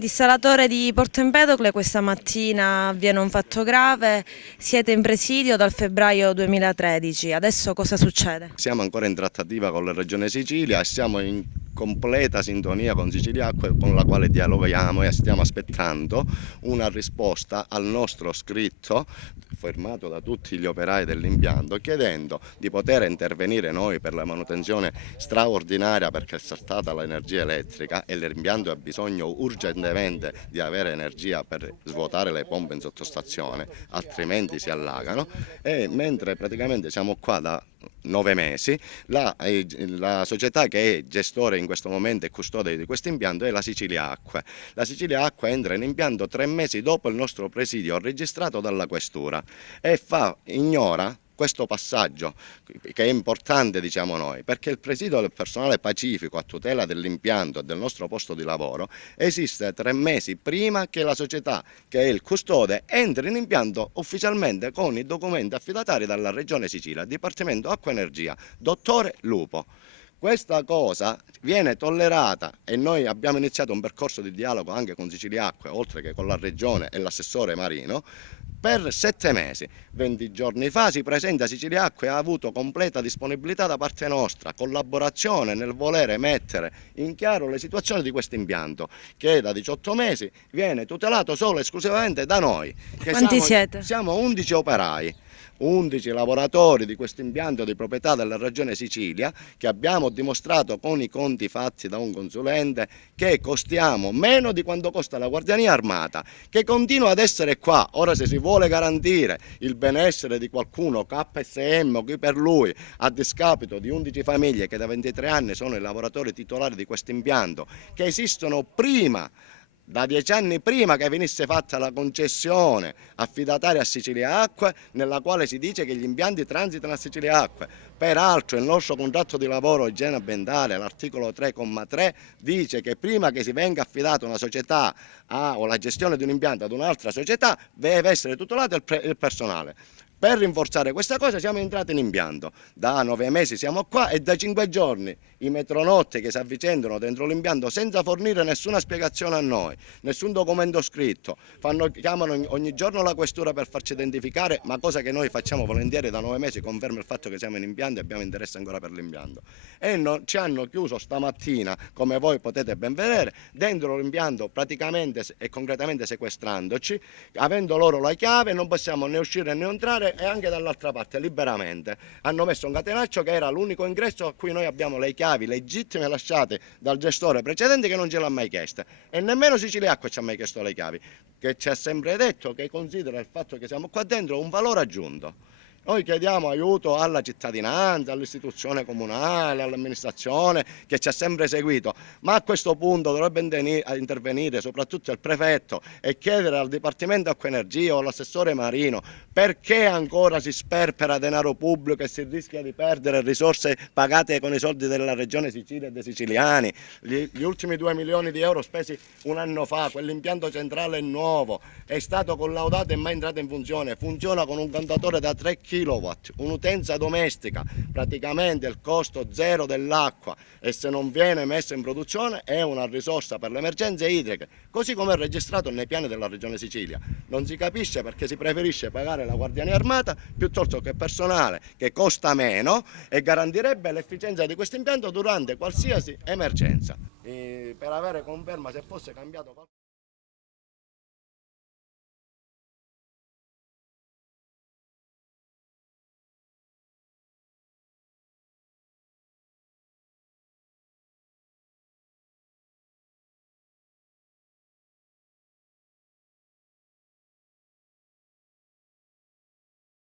Dissalatore di Porto Empedocle, questa mattina avviene un fatto grave, siete in presidio dal febbraio 2013, adesso cosa succede? Siamo ancora in trattativa con la Regione Sicilia e siamo in completa sintonia con Siciliacque, con la quale dialoghiamo e stiamo aspettando una risposta al nostro scritto firmato da tutti gli operai dell'impianto, chiedendo di poter intervenire noi per la manutenzione straordinaria perché è saltata l'energia elettrica e l'impianto ha bisogno urgentemente di avere energia per svuotare le pompe in sottostazione, altrimenti si allagano. E mentre praticamente siamo qua da 9 mesi, la società che è gestore in questo momento e custode di questo impianto è la Sicilia Acque. La Sicilia Acque entra in impianto 3 mesi dopo il nostro presidio registrato dalla questura e ignora questo passaggio che è importante, diciamo noi, perché il presidio del personale pacifico a tutela dell'impianto e del nostro posto di lavoro esiste 3 mesi prima che la società che è il custode entri in impianto ufficialmente con i documenti affidatari dalla Regione Sicilia, Dipartimento Acqua Energia, dottore Lupo. Questa cosa viene tollerata e noi abbiamo iniziato un percorso di dialogo anche con Siciliacque, oltre che con la Regione e l'assessore Marino, per 7 mesi. 20 giorni fa si presenta Siciliacque e ha avuto completa disponibilità da parte nostra, collaborazione nel volere mettere in chiaro le situazioni di questo impianto, che da 18 mesi viene tutelato solo e esclusivamente da noi, che Quanti siete? siamo 11 operai. 11 lavoratori di questo impianto di proprietà della Regione Sicilia, che abbiamo dimostrato con i conti fatti da un consulente che costiamo meno di quanto costa la Guardiania Armata, che continua ad essere qua. Ora, se si vuole garantire il benessere di qualcuno, KSM o chi per lui, a discapito di 11 famiglie che da 23 anni sono i lavoratori titolari di questo impianto, che esistono da 10 anni prima che venisse fatta la concessione affidataria a Sicilia Acque, nella quale si dice che gli impianti transitano a Sicilia Acque. Peraltro il nostro contratto di lavoro igiene ambientale, l'articolo 3,3, dice che prima che si venga affidata una società o la gestione di un impianto ad un'altra società deve essere tutelato il personale. Per rinforzare questa cosa siamo entrati in impianto, da 9 mesi siamo qua e da 5 giorni i metronotte che si avvicendano dentro l'impianto senza fornire nessuna spiegazione a noi, nessun documento scritto, chiamano ogni giorno la questura per farci identificare, ma cosa che noi facciamo volentieri da 9 mesi, conferma il fatto che siamo in impianto e abbiamo interesse ancora per l'impianto. E ci hanno chiuso stamattina, come voi potete ben vedere, dentro l'impianto praticamente e concretamente sequestrandoci, avendo loro la chiave non possiamo né uscire né entrare e anche dall'altra parte liberamente. Hanno messo un catenaccio che era l'unico ingresso a cui noi abbiamo le chiavi legittime lasciate dal gestore precedente che non ce l'ha mai chiesta e nemmeno Siciliacque ci ha mai chiesto le chiavi, che ci ha sempre detto che considera il fatto che siamo qua dentro un valore aggiunto. Noi chiediamo aiuto alla cittadinanza, all'istituzione comunale, all'amministrazione che ci ha sempre seguito, ma a questo punto dovrebbe intervenire soprattutto il prefetto e chiedere al Dipartimento Acqua Energia o all'assessore Marino perché ancora si sperpera denaro pubblico e si rischia di perdere risorse pagate con i soldi della Regione Sicilia e dei siciliani. Gli ultimi 2 milioni di euro spesi un anno fa, quell'impianto centrale è nuovo, è stato collaudato e mai entrato in funzione, funziona con un contatore da 3 kW, un'utenza domestica, praticamente il costo zero dell'acqua e se non viene messa in produzione è una risorsa per le emergenze idriche, così come è registrato nei piani della Regione Sicilia. Non si capisce perché si preferisce pagare la Guardiania Armata piuttosto che personale che costa meno e garantirebbe l'efficienza di questo impianto durante qualsiasi emergenza. Per avere conferma se fosse cambiato qualcosa.